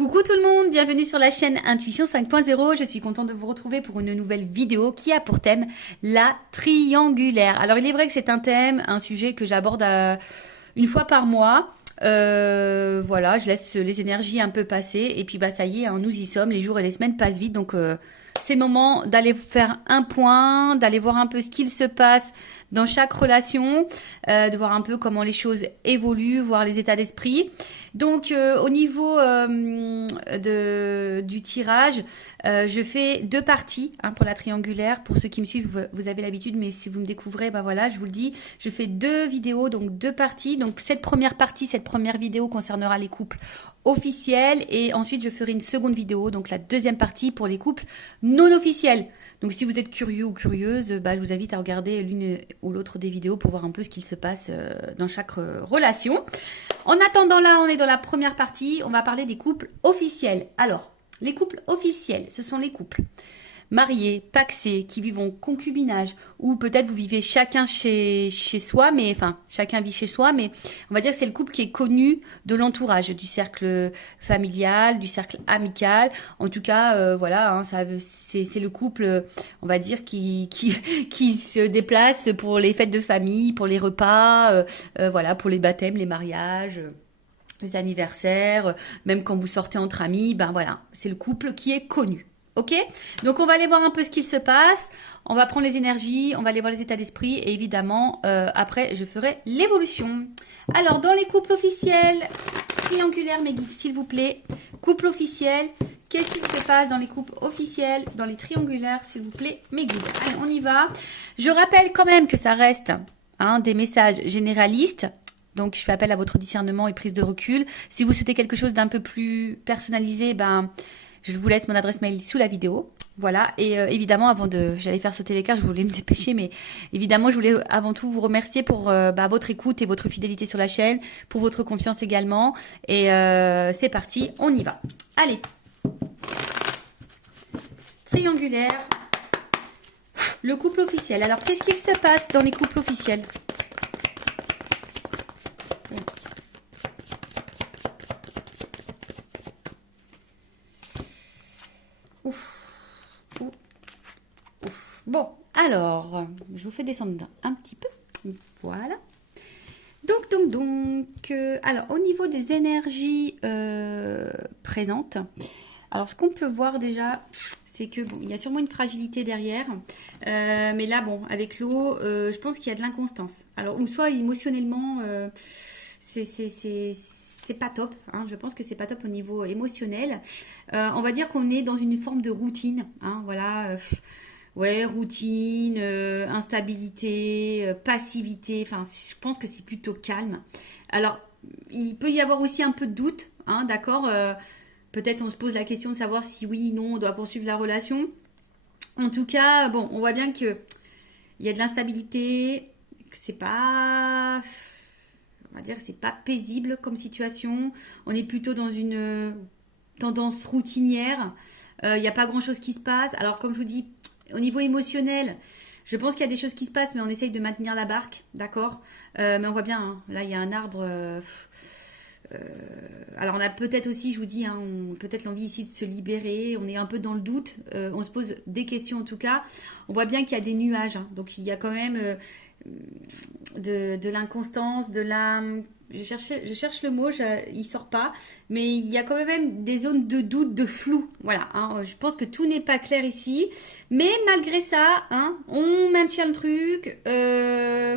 Coucou tout le monde, bienvenue sur la chaîne Intuition 5.0. Je suis contente de vous retrouver pour une nouvelle vidéo qui a pour thème la triangulaire. Alors il est vrai que c'est un thème, un sujet que j'aborde une fois par mois. Voilà, je laisse les énergies un peu passer et puis bah ça y est, hein, nous y sommes, les jours et les semaines passent vite donc c'est le moment d'aller faire un point, d'aller voir un peu ce qu'il se passe dans chaque relation, de voir un peu comment les choses évoluent, voir les états d'esprit. Donc au niveau du tirage, je fais deux parties hein, pour la triangulaire. Pour ceux qui me suivent, vous avez l'habitude, mais si vous me découvrez, bah voilà, je vous le dis, je fais deux vidéos, donc deux parties. Donc cette première vidéo concernera les couples officiels et ensuite je ferai une seconde vidéo, donc la deuxième partie pour les couples non officiels. Donc si vous êtes curieux ou curieuse, bah, je vous invite à regarder l'une ou l'autre des vidéos pour voir un peu ce qu'il se passe dans chaque relation. En attendant là, on est dans la première partie, on va parler des couples officiels. Alors, les couples officiels, ce sont les couples mariés, pacsés, qui vivent en concubinage, ou peut-être vous vivez chacun chez soi, mais enfin, chacun vit chez soi, mais on va dire que c'est le couple qui est connu de l'entourage, du cercle familial, du cercle amical. En tout cas, voilà, hein, c'est le couple, on va dire, qui se déplace pour les fêtes de famille, pour les repas, voilà, pour les baptêmes, les mariages. Les anniversaires, même quand vous sortez entre amis, ben voilà, c'est le couple qui est connu. Ok? Donc on va aller voir un peu ce qu'il se passe, on va prendre les énergies, on va aller voir les états d'esprit et évidemment après je ferai l'évolution. Alors dans les couples officiels, triangulaire mes guides s'il vous plaît, couple officiel, qu'est-ce qui se passe dans les couples officiels, dans les triangulaires s'il vous plaît mes guides. Allez on y va. Je rappelle quand même que ça reste hein, des messages généralistes. Donc, je fais appel à votre discernement et prise de recul. Si vous souhaitez quelque chose d'un peu plus personnalisé, ben, je vous laisse mon adresse mail sous la vidéo. Voilà. Et évidemment, j'allais faire sauter les cartes, je voulais me dépêcher, mais évidemment, je voulais avant tout vous remercier pour votre écoute et votre fidélité sur la chaîne, pour votre confiance également. Et c'est parti, on y va. Allez. Triangulaire. Le couple officiel. Alors, qu'est-ce qu'il se passe dans les couples officiels ? Bon, alors, je vous fais descendre un petit peu. Voilà. Donc, alors, au niveau des énergies présentes, alors, ce qu'on peut voir déjà, c'est que bon, il y a sûrement une fragilité derrière. Mais là, bon, avec l'eau, je pense qu'il y a de l'inconstance. Alors, ou soit émotionnellement, c'est pas top. Hein, je pense que c'est pas top au niveau émotionnel. On va dire qu'on est dans une forme de routine. Hein, voilà. Ouais, routine, instabilité, passivité. Enfin, je pense que c'est plutôt calme. Alors, il peut y avoir aussi un peu de doute. Hein, d'accord. Peut-être on se pose la question de savoir si oui, non, on doit poursuivre la relation. En tout cas, bon, on voit bien que il y a de l'instabilité, que c'est pas, on va dire, que c'est pas paisible comme situation. On est plutôt dans une tendance routinière. Il n'y a pas grand-chose qui se passe. Alors, comme je vous dis, au niveau émotionnel, je pense qu'il y a des choses qui se passent, mais on essaye de maintenir la barque, d'accord. Mais on voit bien, hein, là, il y a un arbre. Alors on a peut-être aussi, je vous dis, hein, peut-être l'envie ici de se libérer, on est un peu dans le doute, on se pose des questions en tout cas, on voit bien qu'il y a des nuages, hein, donc il y a quand même de l'inconstance, de la... Je cherche le mot, il sort pas, mais il y a quand même des zones de doute, de flou, voilà, hein, je pense que tout n'est pas clair ici, mais malgré ça, hein, on maintient le truc,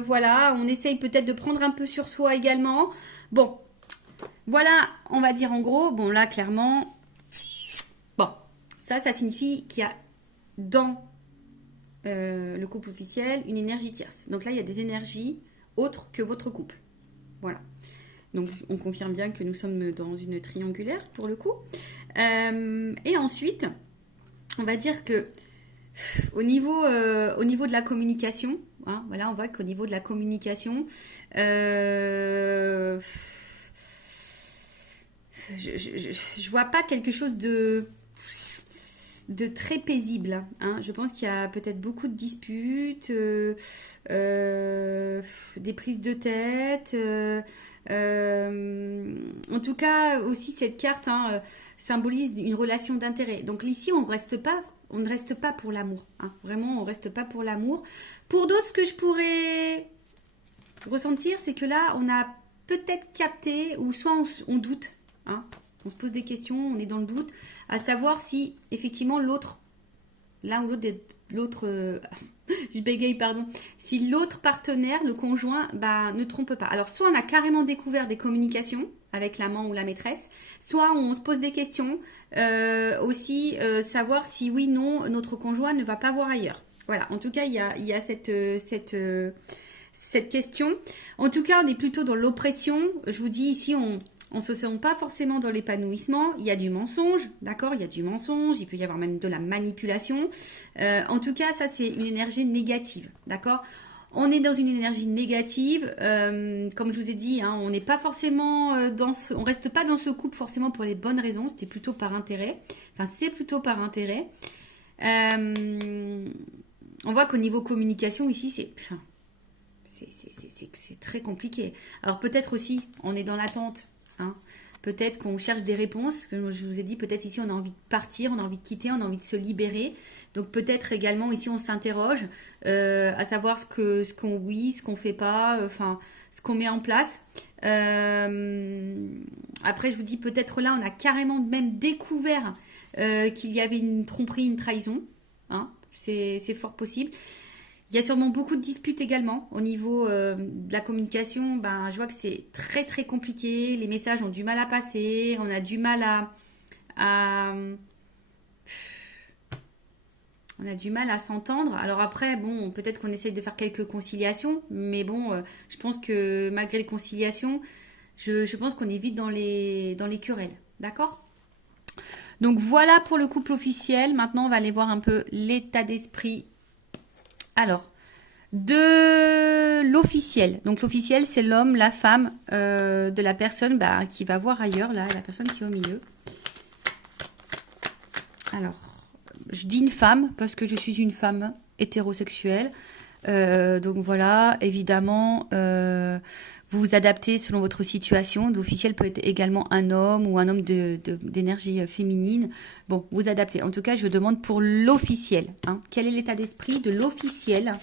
voilà, on essaye peut-être de prendre un peu sur soi également, bon. Voilà, on va dire en gros, bon là clairement, bon, ça signifie qu'il y a dans le couple officiel une énergie tierce. Donc là, il y a des énergies autres que votre couple. Voilà. Donc on confirme bien que nous sommes dans une triangulaire pour le coup. Et ensuite, on va dire que au niveau de la communication, hein, voilà, on voit qu'au niveau de la communication, je vois pas quelque chose de très paisible. Hein. Je pense qu'il y a peut-être beaucoup de disputes, des prises de tête. En tout cas, aussi cette carte symbolise une relation d'intérêt. Donc ici, on ne reste pas pour l'amour. Hein. Vraiment, on reste pas pour l'amour. Pour d'autres, ce que je pourrais ressentir, c'est que là, on a peut-être capté, ou soit on doute, hein, on se pose des questions, on est dans le doute, à savoir si effectivement l'un ou l'autre, je bégaye, pardon, si l'autre partenaire, le conjoint, bah, ne trompe pas. Alors, soit on a carrément découvert des communications avec l'amant ou la maîtresse, soit on se pose des questions, aussi savoir si oui, non, notre conjoint ne va pas voir ailleurs. Voilà, en tout cas, il y a cette question. En tout cas, on est plutôt dans l'oppression. Je vous dis ici, on ne se sent pas forcément dans l'épanouissement. Il y a du mensonge, d'accord? Il y a du mensonge, il peut y avoir même de la manipulation. En tout cas, ça, c'est une énergie négative, d'accord? On est dans une énergie négative. Comme je vous ai dit, hein, on n'est pas forcément on reste pas dans ce couple forcément pour les bonnes raisons. C'était plutôt par intérêt. Enfin, c'est plutôt par intérêt. On voit qu'au niveau communication, ici, c'est très compliqué. Alors peut-être aussi, on est dans l'attente. Hein. Peut-être qu'on cherche des réponses. Comme je vous ai dit, peut-être ici, on a envie de partir, on a envie de quitter, on a envie de se libérer. Donc peut-être également, ici, on s'interroge à savoir ce qu'on fait pas, enfin, ce qu'on met en place. Après, je vous dis, peut-être là, on a carrément même découvert qu'il y avait une tromperie, une trahison. Hein. C'est fort possible. Il y a sûrement beaucoup de disputes également au niveau de la communication. Ben, je vois que c'est très très compliqué. Les messages ont du mal à passer. On a du mal à- on a du mal à s'entendre. Alors après, bon, peut-être qu'on essaye de faire quelques conciliations, mais bon, je pense que malgré les conciliations, je pense qu'on est vite dans les querelles. D'accord? Donc voilà pour le couple officiel. Maintenant, on va aller voir un peu l'état d'esprit. Alors, de l'officiel. Donc l'officiel, c'est l'homme, la femme de la personne bah, qui va voir ailleurs, là, la personne qui est au milieu. Alors, je dis une femme parce que je suis une femme hétérosexuelle. Donc voilà, évidemment, vous vous adaptez selon votre situation. L'officiel peut être également un homme ou un homme d'énergie féminine. Bon, vous adaptez. En tout cas, je demande pour l'officiel. Hein. Quel est l'état d'esprit de l'officiel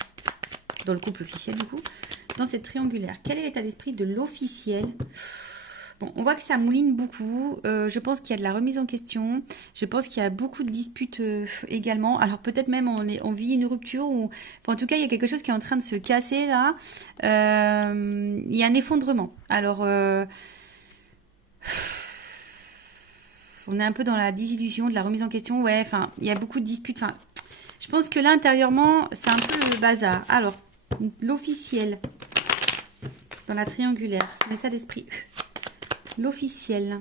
dans le couple officiel du coup, dans cette triangulaire? Quel est l'état d'esprit de l'officiel? Bon, on voit que ça mouline beaucoup. Je pense qu'il y a de la remise en question. Je pense qu'il y a beaucoup de disputes également. Alors peut-être même on vit une rupture ou, enfin, en tout cas, il y a quelque chose qui est en train de se casser là. Il y a un effondrement. Alors, on est un peu dans la désillusion, de la remise en question. Ouais, enfin, il y a beaucoup de disputes. Enfin, je pense que là, intérieurement, c'est un peu le bazar. Alors, l'officiel dans la triangulaire, son état d'esprit. L'officiel.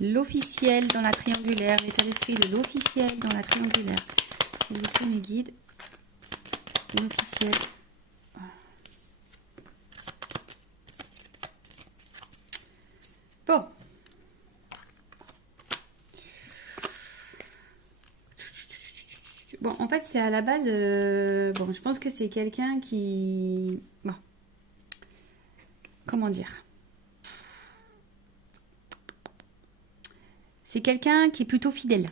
L'officiel dans la triangulaire, l'état d'esprit de l'officiel dans la triangulaire. S'il vous plaît, mes guides. L'officiel. Bon. Bon, en fait, c'est à la base... bon, je pense que c'est quelqu'un qui... Bon. Comment dire? C'est quelqu'un qui est plutôt fidèle.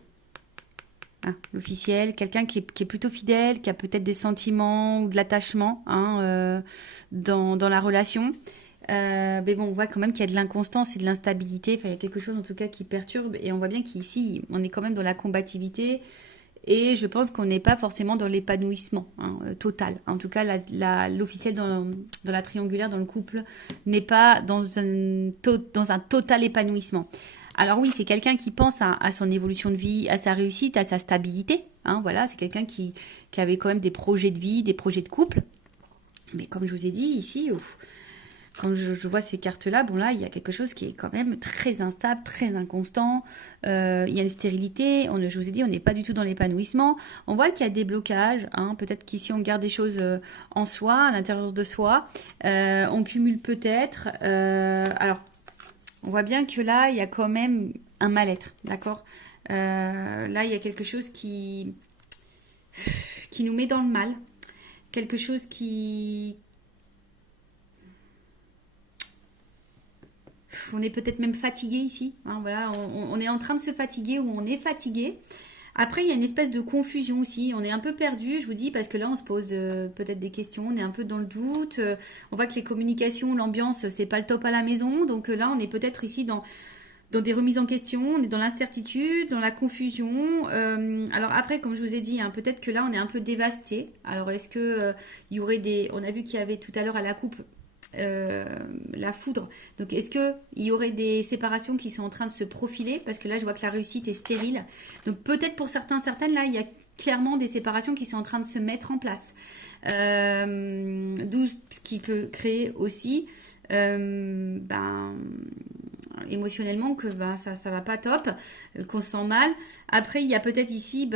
Hein, l'officiel, quelqu'un qui est plutôt fidèle, qui a peut-être des sentiments ou de l'attachement hein, dans la relation. Mais bon, on voit quand même qu'il y a de l'inconstance et de l'instabilité. Enfin, il y a quelque chose en tout cas qui perturbe. Et on voit bien qu'ici, on est quand même dans la combativité. Et je pense qu'on n'est pas forcément dans l'épanouissement hein, total. En tout cas, l'officiel dans la triangulaire, dans le couple, n'est pas dans un total épanouissement. Alors oui, c'est quelqu'un qui pense à son évolution de vie, à sa réussite, à sa stabilité. Hein, voilà, c'est quelqu'un qui avait quand même des projets de vie, des projets de couple. Mais comme je vous ai dit ici, quand je vois ces cartes-là, bon là, il y a quelque chose qui est quand même très instable, très inconstant. Il y a une stérilité. Je vous ai dit, on n'est pas du tout dans l'épanouissement. On voit qu'il y a des blocages. Hein, peut-être qu'ici, on garde des choses en soi, à l'intérieur de soi. On cumule peut-être. Alors, on voit bien que là, il y a quand même un mal-être, d'accord? Là, il y a quelque chose qui nous met dans le mal. Quelque chose qui on est peut-être même fatigué ici. Hein, voilà, on est en train de se fatiguer ou on est fatigué. Après, il y a une espèce de confusion aussi. On est un peu perdu, je vous dis, parce que là, on se pose peut-être des questions. On est un peu dans le doute. On voit que les communications, l'ambiance, c'est pas le top à la maison. Donc là, on est peut-être ici dans des remises en question. On est dans l'incertitude, dans la confusion. Alors après, comme je vous ai dit, hein, peut-être que là, on est un peu dévasté. Alors, est-ce que il y aurait des... On a vu qu'il y avait tout à l'heure à la coupe la foudre. Donc, est-ce qu'il y aurait des séparations qui sont en train de se profiler? Parce que là, je vois que la réussite est stérile. Donc, peut-être pour certains, certaines, là, il y a clairement des séparations qui sont en train de se mettre en place. D'où ce qui peut créer aussi, émotionnellement, que ça va pas top, qu'on se sent mal. Après, il y a peut-être ici,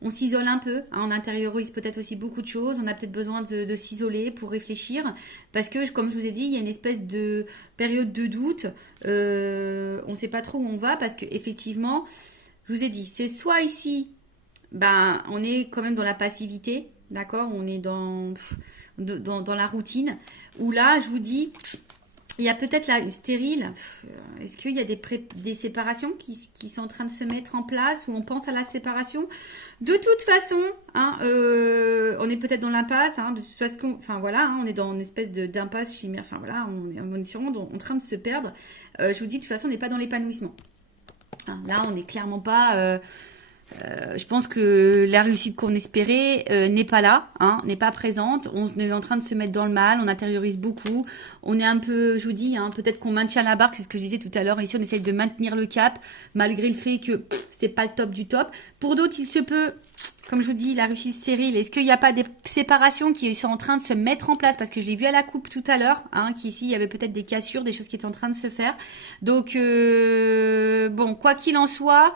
on s'isole un peu, hein, on intériorise peut-être aussi beaucoup de choses, on a peut-être besoin de s'isoler pour réfléchir, parce que comme je vous ai dit, il y a une espèce de période de doute, on ne sait pas trop où on va, parce que effectivement, je vous ai dit, c'est soit ici, on est quand même dans la passivité, d'accord, on est dans la routine, où là, je vous dis, il y a peut-être là une stérile. Est-ce qu'il y a des séparations qui sont en train de se mettre en place ou on pense à la séparation? De toute façon, hein, on est peut-être dans l'impasse. Hein, de toute façon, enfin voilà, hein, on est dans une espèce d'impasse chimère. Enfin voilà, on est sûrement en train de se perdre. Je vous dis, de toute façon, on n'est pas dans l'épanouissement. Hein, là, on n'est clairement pas. Je pense que la réussite qu'on espérait n'est pas là, hein, n'est pas présente. On est en train de se mettre dans le mal, on intériorise beaucoup. On est un peu, je vous dis, hein, peut-être qu'on maintient la barque, c'est ce que je disais tout à l'heure. Ici, on essaye de maintenir le cap, malgré le fait que c'est pas le top du top. Pour d'autres, il se peut, comme je vous dis, la réussite stérile. Est-ce qu'il n'y a pas des séparations qui sont en train de se mettre en place? Parce que je l'ai vu à la coupe tout à l'heure, hein, qu'ici, il y avait peut-être des cassures, des choses qui étaient en train de se faire. Donc, bon, quoi qu'il en soit...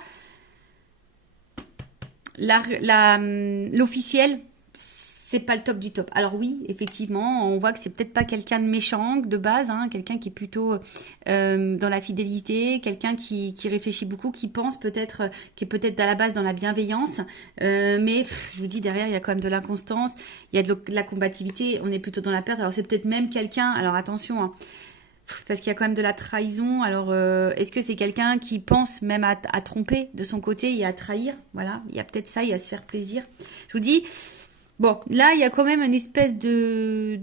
L'officiel, c'est pas le top du top. Alors oui, effectivement, on voit que c'est peut-être pas quelqu'un de méchant de base, hein, quelqu'un qui est plutôt dans la fidélité, quelqu'un qui réfléchit beaucoup, qui pense peut-être, qui est peut-être à la base dans la bienveillance, mais je vous dis derrière il y a quand même de l'inconstance, il y a de la combativité, on est plutôt dans la perte. Alors c'est peut-être même quelqu'un, alors attention, hein, parce qu'il y a quand même de la trahison. Alors, est-ce que c'est quelqu'un qui pense même à tromper de son côté et à trahir? Voilà, il y a peut-être ça, il y a se faire plaisir. Je vous dis, bon, là, il y a quand même une espèce de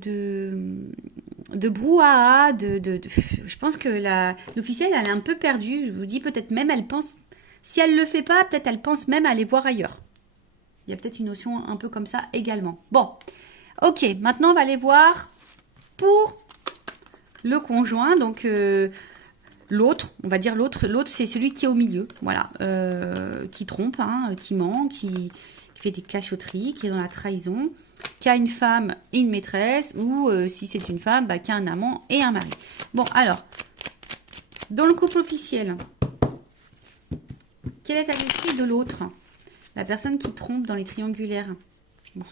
brouhaha, je pense que l'officielle, elle est un peu perdue. Je vous dis, peut-être même, elle pense, si elle le fait pas, peut-être elle pense même à aller voir ailleurs. Il y a peut-être une notion un peu comme ça également. Bon, ok, maintenant, on va aller voir pour... le conjoint, donc l'autre, on va dire l'autre c'est celui qui est au milieu, voilà, qui trompe, hein, qui ment, qui fait des cachotteries, qui est dans la trahison, qui a une femme et une maîtresse, ou si c'est une femme, qui a un amant et un mari. Bon, alors, dans le couple officiel, quel est l'esprit de l'autre? La personne qui trompe dans les triangulaires. Bon.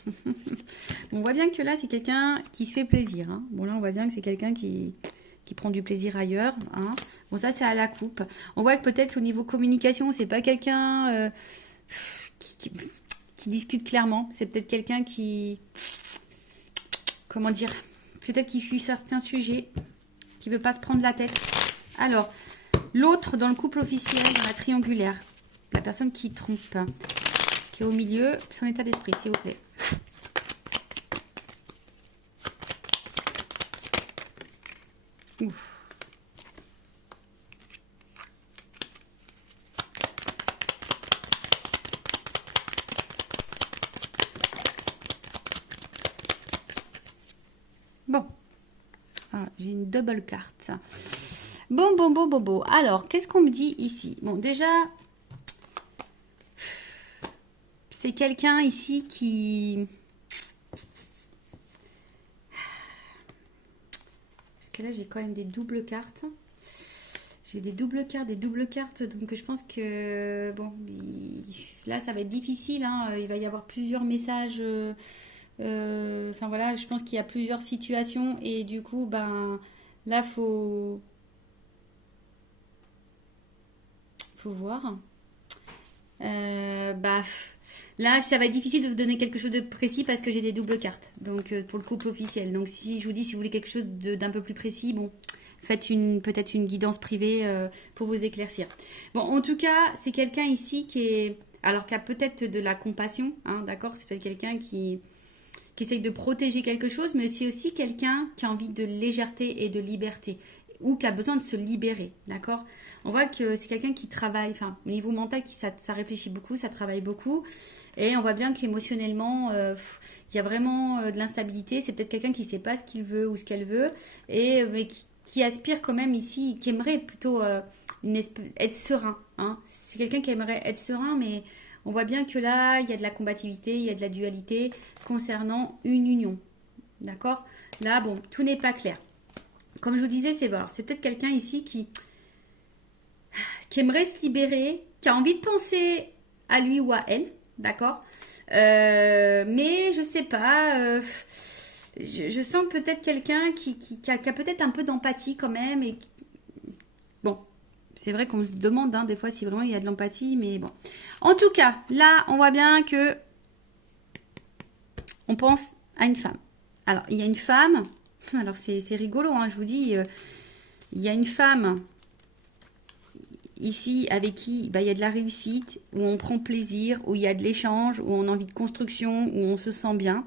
On voit bien que là, c'est quelqu'un qui se fait plaisir. Hein. Bon, là, on voit bien que c'est quelqu'un qui prend du plaisir ailleurs. Hein. Bon, ça, c'est à la coupe. On voit que peut-être au niveau communication, c'est pas quelqu'un qui discute clairement. C'est peut-être quelqu'un qui... Comment dire? Peut-être qui fuit certains sujets, qui veut pas se prendre la tête. Alors, l'autre dans le couple officiel, dans la triangulaire, la personne qui trompe, qui est au milieu, son état d'esprit, s'il vous plaît. Ouf. Bon. Ah, j'ai une double carte. Bon. Alors, qu'est-ce qu'on me dit ici? Bon, déjà, c'est quelqu'un ici qui... Parce que là, j'ai quand même des doubles cartes. J'ai des doubles cartes. Donc, je pense que... Bon, là, ça va être difficile. Hein. Il va y avoir plusieurs messages... Enfin, voilà, je pense qu'il y a plusieurs situations. Et du coup, là, faut voir. Là, ça va être difficile de vous donner quelque chose de précis parce que j'ai des doubles cartes. Donc, pour le couple officiel. Donc, si je vous dis, si vous voulez quelque chose d'un peu plus précis, bon, faites peut-être une guidance privée pour vous éclaircir. Bon, en tout cas, c'est quelqu'un ici qui a peut-être de la compassion, hein, d'accord? C'est peut-être quelqu'un qui essaye de protéger quelque chose, mais c'est aussi quelqu'un qui a envie de légèreté et de liberté, ou qui a besoin de se libérer, d'accord? On voit que c'est quelqu'un qui travaille, enfin, au niveau mental, ça réfléchit beaucoup, ça travaille beaucoup, et on voit bien qu'émotionnellement, il y a vraiment de l'instabilité. C'est peut-être quelqu'un qui ne sait pas ce qu'il veut ou ce qu'elle veut, mais qui aspire quand même ici, qui aimerait plutôt être serein, hein. C'est quelqu'un qui aimerait être serein, mais on voit bien que là, il y a de la combativité, il y a de la dualité concernant une union. D'accord? Là, bon, tout n'est pas clair. Comme je vous disais, c'est peut-être quelqu'un ici qui aimerait se libérer, qui a envie de penser à lui ou à elle. D'accord? Mais je sais pas. Je sens peut-être quelqu'un qui a peut-être un peu d'empathie quand même. Bon, c'est vrai qu'on se demande des fois si vraiment il y a de l'empathie, mais bon. En tout cas, là, on voit bien que on pense à une femme. Alors, il y a une femme. Alors, c'est rigolo, hein, je vous dis. Il y a une femme ici avec qui il y a de la réussite, où on prend plaisir, où il y a de l'échange, où on a envie de construction, où on se sent bien.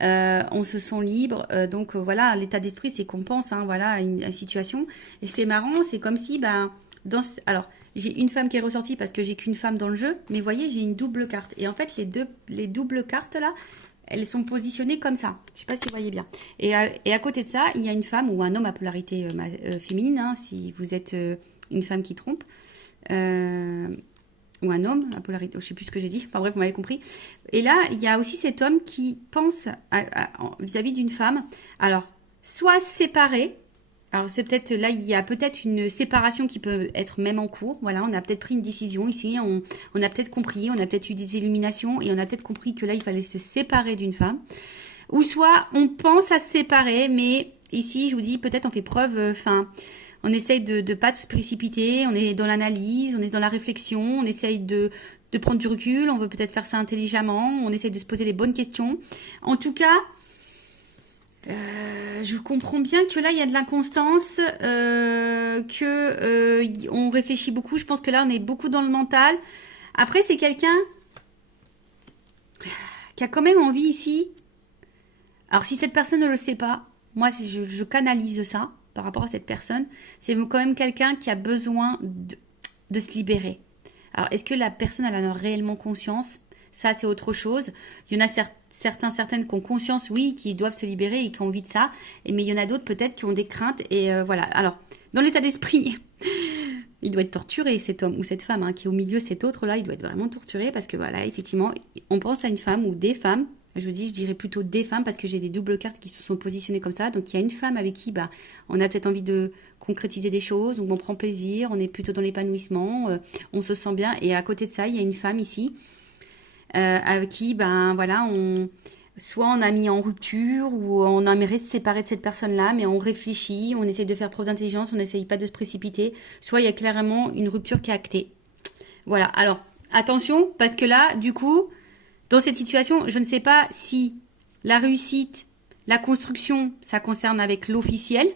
On se sent libre, donc voilà, l'état d'esprit c'est qu'on pense voilà, à une situation, et c'est marrant, c'est comme si alors j'ai une femme qui est ressortie parce que j'ai qu'une femme dans le jeu, mais vous voyez j'ai une double carte, et en fait les doubles cartes là, elles sont positionnées comme ça, je sais pas si vous voyez bien, et à côté de ça il y a une femme ou un homme à polarité féminine, hein, si vous êtes une femme qui trompe, ou un homme à polarité, je sais plus ce que j'ai dit, enfin bref, vous m'avez compris. Et là, il y a aussi cet homme qui pense vis-à-vis d'une femme, alors, soit séparé, alors c'est peut-être, là, il y a peut-être une séparation qui peut être même en cours, voilà, on a peut-être pris une décision ici, on a peut-être compris, on a peut-être eu des illuminations, et on a peut-être compris que là, il fallait se séparer d'une femme, ou soit on pense à se séparer, mais ici, je vous dis, peut-être on fait preuve, on essaye de ne pas se précipiter, on est dans l'analyse, on est dans la réflexion, on essaye de prendre du recul, on veut peut-être faire ça intelligemment, on essaye de se poser les bonnes questions. En tout cas, je comprends bien que là, il y a de l'inconstance, on réfléchit beaucoup. Je pense que là, on est beaucoup dans le mental. Après, c'est quelqu'un qui a quand même envie ici. Alors, si cette personne ne le sait pas, moi, je canalise ça par rapport à cette personne, c'est quand même quelqu'un qui a besoin de se libérer. Alors, est-ce que la personne elle en a réellement conscience? Ça, c'est autre chose. Il y en a certaines qui ont conscience, oui, qui doivent se libérer et qui ont envie de ça. Mais il y en a d'autres peut-être qui ont des craintes. Et voilà. Alors, dans l'état d'esprit, il doit être torturé, cet homme ou cette femme qui est au milieu, cet autre-là, il doit être vraiment torturé parce que voilà, effectivement, on pense à une femme ou des femmes. Je dirais plutôt des femmes parce que j'ai des doubles cartes qui se sont positionnées comme ça. Donc, il y a une femme avec qui on a peut-être envie de concrétiser des choses, où on prend plaisir, on est plutôt dans l'épanouissement, on se sent bien. Et à côté de ça, il y a une femme ici avec qui, voilà, soit on a mis en rupture ou on aimerait se séparer de cette personne-là, mais on réfléchit, on essaye de faire preuve d'intelligence, on n'essaye pas de se précipiter. Soit il y a clairement une rupture qui est actée. Voilà. Alors, attention, parce que là, du coup... Dans cette situation, je ne sais pas si la réussite, la construction, ça concerne avec l'officiel,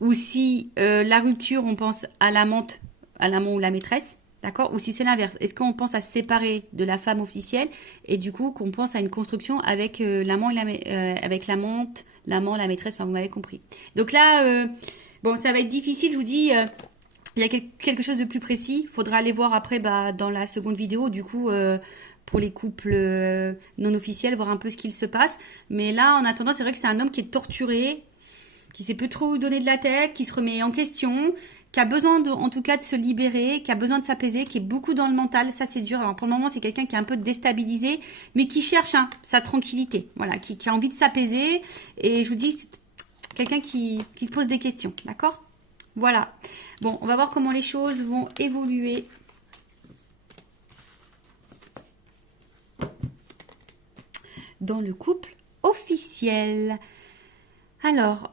ou si la rupture, on pense à l'amant ou la maîtresse, d'accord? Ou si c'est l'inverse. Est-ce qu'on pense à se séparer de la femme officielle et du coup qu'on pense à une construction avec l'amant avec l'amante, l'amant, la maîtresse, enfin vous m'avez compris. Donc là, bon, ça va être difficile, je vous dis... il y a quelque chose de plus précis. Il faudra aller voir après dans la seconde vidéo, du coup... pour les couples non officiels, voir un peu ce qu'il se passe. Mais là, en attendant, c'est vrai que c'est un homme qui est torturé, qui sait plus trop où donner de la tête, qui se remet en question, qui a besoin en tout cas de se libérer, qui a besoin de s'apaiser, qui est beaucoup dans le mental. Ça, c'est dur. Alors pour le moment, c'est quelqu'un qui est un peu déstabilisé, mais qui cherche sa tranquillité. Voilà, qui a envie de s'apaiser. Et je vous dis, quelqu'un qui se pose des questions. D'accord ? Voilà. Bon, on va voir comment les choses vont évoluer. Dans le couple officiel. Alors,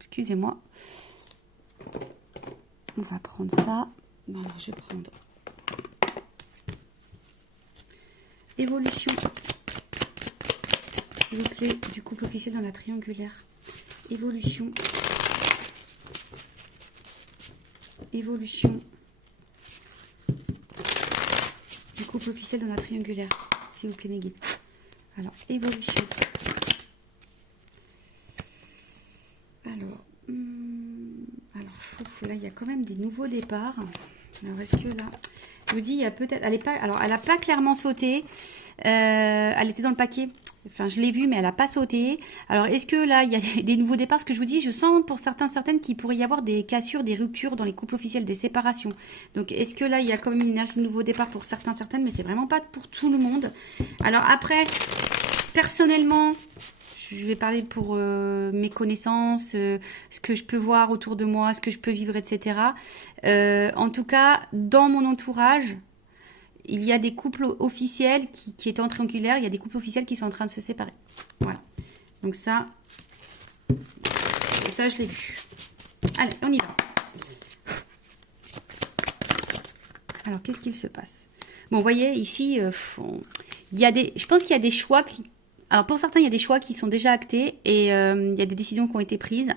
excusez-moi. On va prendre ça. Voilà, je vais prendre évolution s'il vous plaît, du couple officiel dans la triangulaire. Évolution. Évolution. Du couple officiel dans la triangulaire. S'il vous plaît, mes guides. Alors, évolution. Alors, là, il y a quand même des nouveaux départs. Alors, est-ce que là... Je vous dis, il y a peut-être... Elle n'a pas clairement sauté. Elle était dans le paquet. Enfin, je l'ai vue, mais elle n'a pas sauté. Alors, est-ce que là, il y a des nouveaux départs? Ce que je vous dis, je sens pour certaines qu'il pourrait y avoir des cassures, des ruptures dans les couples officiels, des séparations. Donc, est-ce que là, il y a quand même une énergie de nouveau départ pour certaines, mais c'est vraiment pas pour tout le monde. Alors, après, personnellement... Je vais parler pour mes connaissances, ce que je peux voir autour de moi, ce que je peux vivre, etc. En tout cas, dans mon entourage, il y a des couples officiels qui étaient en triangulaire. Il y a des couples officiels qui sont en train de se séparer. Voilà. Donc ça je l'ai vu. Allez, on y va. Alors, qu'est-ce qu'il se passe? Bon, vous voyez, ici, je pense qu'il y a des choix qui... Alors, pour certains, il y a des choix qui sont déjà actés et il y a des décisions qui ont été prises.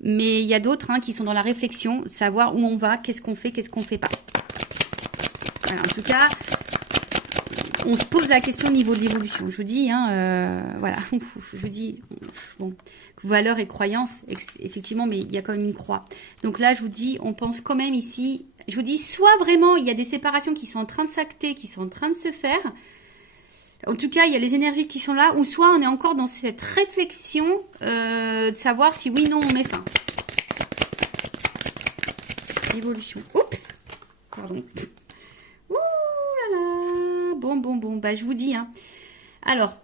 Mais il y a d'autres qui sont dans la réflexion, savoir où on va, qu'est-ce qu'on fait pas. Voilà, en tout cas, on se pose la question au niveau de l'évolution. Je vous dis, voilà, je vous dis, bon, valeurs et croyances, effectivement, mais il y a quand même une croix. Donc là, je vous dis, on pense quand même ici, je vous dis, soit vraiment, il y a des séparations qui sont en train de s'acter, qui sont en train de se faire. En tout cas, il y a les énergies qui sont là, ou soit on est encore dans cette réflexion de savoir si oui, non, on met fin. Évolution. Oups. Pardon. Ouh là là. Bon. Bah, je vous dis. Alors,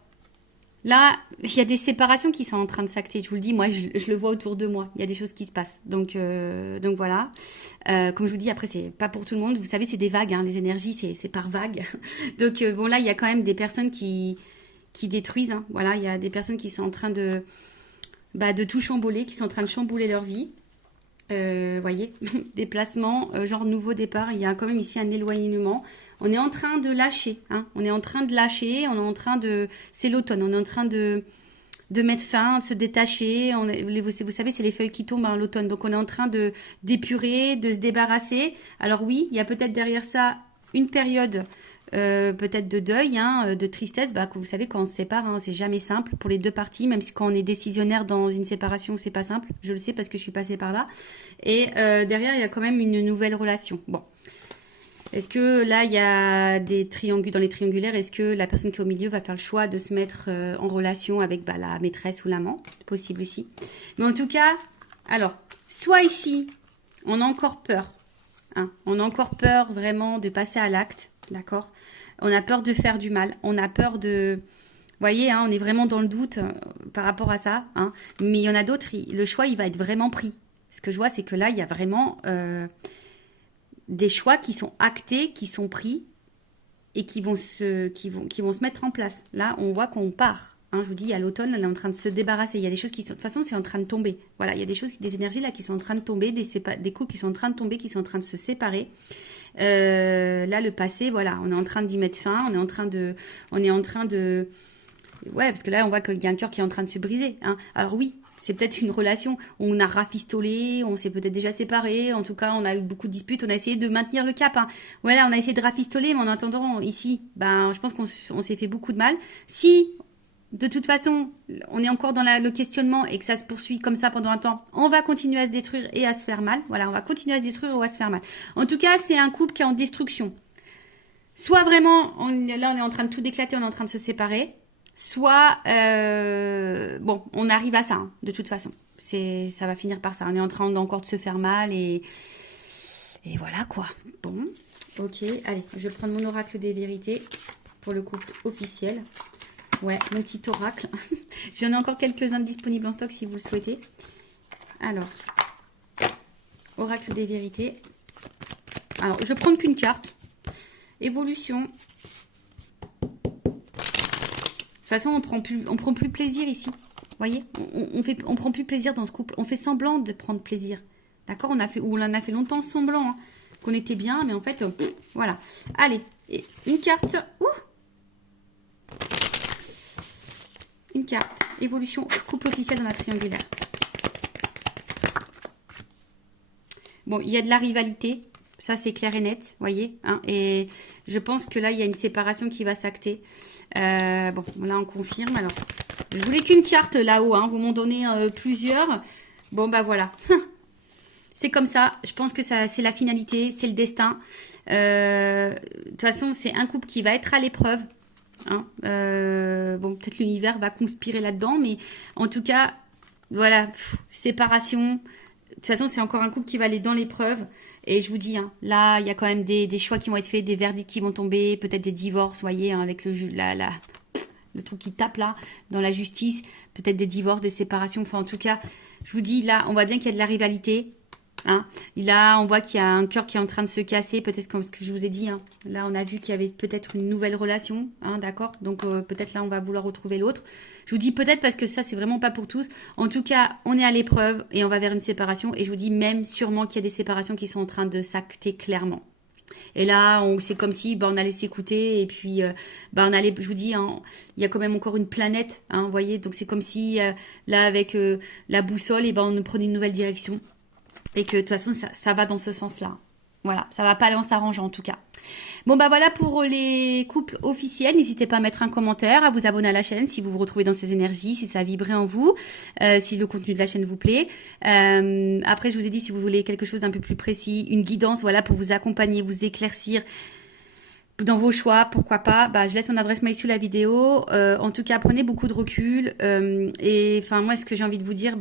là, il y a des séparations qui sont en train de s'acter. Je vous le dis, moi, je le vois autour de moi. Il y a des choses qui se passent. Donc voilà. Comme je vous dis, après, c'est pas pour tout le monde. Vous savez, c'est des vagues. Les énergies, c'est par vagues. Donc, bon, là, il y a quand même des personnes qui détruisent. Voilà, il y a des personnes qui sont en train de tout chambouler, qui sont en train de chambouler leur vie. Voyez, déplacement, genre nouveau départ. Il y a quand même ici un éloignement. On est en train de lâcher. On est en train de lâcher. On est en train de... C'est l'automne. On est en train de mettre fin, de se détacher. Vous savez, c'est les feuilles qui tombent l'automne. Donc, on est en train de d'épurer, de se débarrasser. Alors oui, il y a peut-être derrière ça une période peut-être de deuil, de tristesse. Que vous savez, quand on se sépare, c'est jamais simple pour les deux parties. Même si quand on est décisionnaire dans une séparation, c'est pas simple. Je le sais parce que je suis passée par là. Et derrière, il y a quand même une nouvelle relation. Bon. Est-ce que là, il y a des dans les triangulaires, est-ce que la personne qui est au milieu va faire le choix de se mettre en relation avec la maîtresse ou l'amant? C'est possible ici. Mais en tout cas, alors, soit ici, on a encore peur. On a encore peur vraiment de passer à l'acte, d'accord? On a peur de faire du mal. On a peur de... Vous voyez, on est vraiment dans le doute par rapport à ça. Mais il y en a d'autres, le choix, il va être vraiment pris. Ce que je vois, c'est que là, il y a vraiment... des choix qui sont actés, qui sont pris et qui vont se mettre en place. Là, on voit qu'on part. Je vous dis, à l'automne, elle est en train de se débarrasser. Il y a des choses qui sont... De toute façon, c'est en train de tomber. Voilà, il y a des énergies là qui sont en train de tomber, des couples qui sont en train de tomber, qui sont en train de se séparer. Là, le passé, voilà, on est en train d'y mettre fin. On est en train de... Ouais, parce que là, on voit qu'il y a un cœur qui est en train de se briser. Alors oui, c'est peut-être une relation où on a rafistolé, on s'est peut-être déjà séparés. En tout cas, on a eu beaucoup de disputes. On a essayé de maintenir le cap. Voilà, on a essayé de rafistoler, mais en attendant, ici, je pense qu'on s'est fait beaucoup de mal. Si, de toute façon, on est encore dans le questionnement et que ça se poursuit comme ça pendant un temps, on va continuer à se détruire et à se faire mal. Voilà, on va continuer à se détruire ou à se faire mal. En tout cas, c'est un couple qui est en destruction. Soit vraiment, là, on est en train de tout déclater, on est en train de se séparer. Soit, on arrive à ça, de toute façon. Ça va finir par ça. On est en train encore de se faire mal et voilà quoi. Bon, ok. Allez, je vais prendre mon oracle des vérités pour le couple officiel. Ouais, mon petit oracle. J'en ai encore quelques-uns disponibles en stock si vous le souhaitez. Alors, oracle des vérités. Alors, je vais prendre qu'une carte. Évolution. De toute façon, on prend plus plaisir ici. Vous voyez, on prend plus plaisir dans ce couple. On fait semblant de prendre plaisir. D'accord, on en a fait longtemps semblant qu'on était bien, mais en fait, voilà. Allez, une carte. Une carte. Évolution, couple officiel dans la triangulaire. Bon, il y a de la rivalité. Ça, c'est clair et net, voyez. Hein, et je pense que là, il y a une séparation qui va s'acter. Bon, là, on confirme. Alors, je voulais qu'une carte là-haut. Hein, vous m'en donnez plusieurs. Bon, bah voilà. C'est comme ça. Je pense que ça, c'est la finalité. C'est le destin. De toute façon, c'est un couple qui va être à l'épreuve. Hein, bon, peut-être l'univers va conspirer là-dedans. Mais en tout cas, voilà. Séparation. De toute façon, c'est encore un couple qui va aller dans l'épreuve. Et je vous dis, hein, là, il y a quand même des choix qui vont être faits, des verdicts qui vont tomber, peut-être des divorces, vous voyez, hein, avec le truc qui tape là, dans la justice, peut-être des divorces, des séparations. Enfin, en tout cas, je vous dis, là, on voit bien qu'il y a de la rivalité. Hein. Là, on voit qu'il y a un cœur qui est en train de se casser, peut-être comme ce que je vous ai dit. Hein. Là, on a vu qu'il y avait peut-être une nouvelle relation, hein, d'accord. Donc, peut-être là, on va vouloir retrouver l'autre. Je vous dis peut-être parce que ça, c'est vraiment pas pour tous. En tout cas, on est à l'épreuve et on va vers une séparation. Et je vous dis même sûrement qu'il y a des séparations qui sont en train de s'acter clairement. Et là, c'est comme si on allait s'écouter et puis on allait, je vous dis, hein, il y a quand même encore une planète, hein, vous voyez. Donc, c'est comme si là, avec la boussole, et on prenait une nouvelle direction. Et que de toute façon, ça va dans ce sens-là. Voilà, ça va pas aller en s'arrangeant en tout cas. Bon, bah voilà pour les couples officiels. N'hésitez pas à mettre un commentaire, à vous abonner à la chaîne si vous vous retrouvez dans ces énergies, si ça a vibré en vous, si le contenu de la chaîne vous plaît. Après, je vous ai dit, si vous voulez quelque chose d'un peu plus précis, une guidance, voilà, pour vous accompagner, vous éclaircir dans vos choix, pourquoi pas, je laisse mon adresse mail sous la vidéo. En tout cas, prenez beaucoup de recul. Et enfin, moi, ce que j'ai envie de vous dire,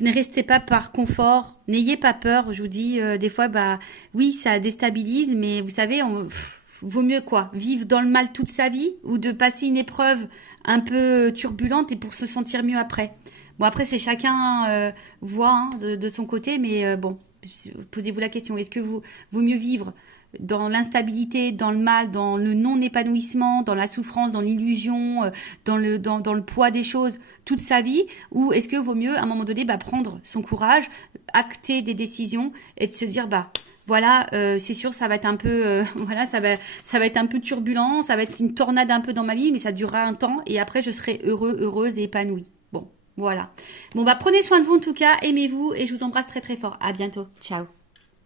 ne restez pas par confort, n'ayez pas peur, je vous dis, des fois, oui, ça déstabilise, mais vous savez, vaut mieux quoi, vivre dans le mal toute sa vie ou de passer une épreuve un peu turbulente et pour se sentir mieux après. Bon, après, c'est chacun voit hein, de son côté, mais bon, posez-vous la question, est-ce que vaut mieux vivre dans l'instabilité, dans le mal, dans le non-épanouissement, dans la souffrance, dans l'illusion, dans le poids des choses toute sa vie, ou est-ce que vaut mieux à un moment donné prendre son courage, acter des décisions et de se dire voilà, c'est sûr, ça va être un peu, voilà, ça va être un peu turbulent, ça va être une tornade un peu dans ma vie, mais ça durera un temps et après je serai heureuse et épanouie. Bon, voilà. Bon prenez soin de vous en tout cas, aimez-vous et je vous embrasse très très fort. À bientôt, ciao.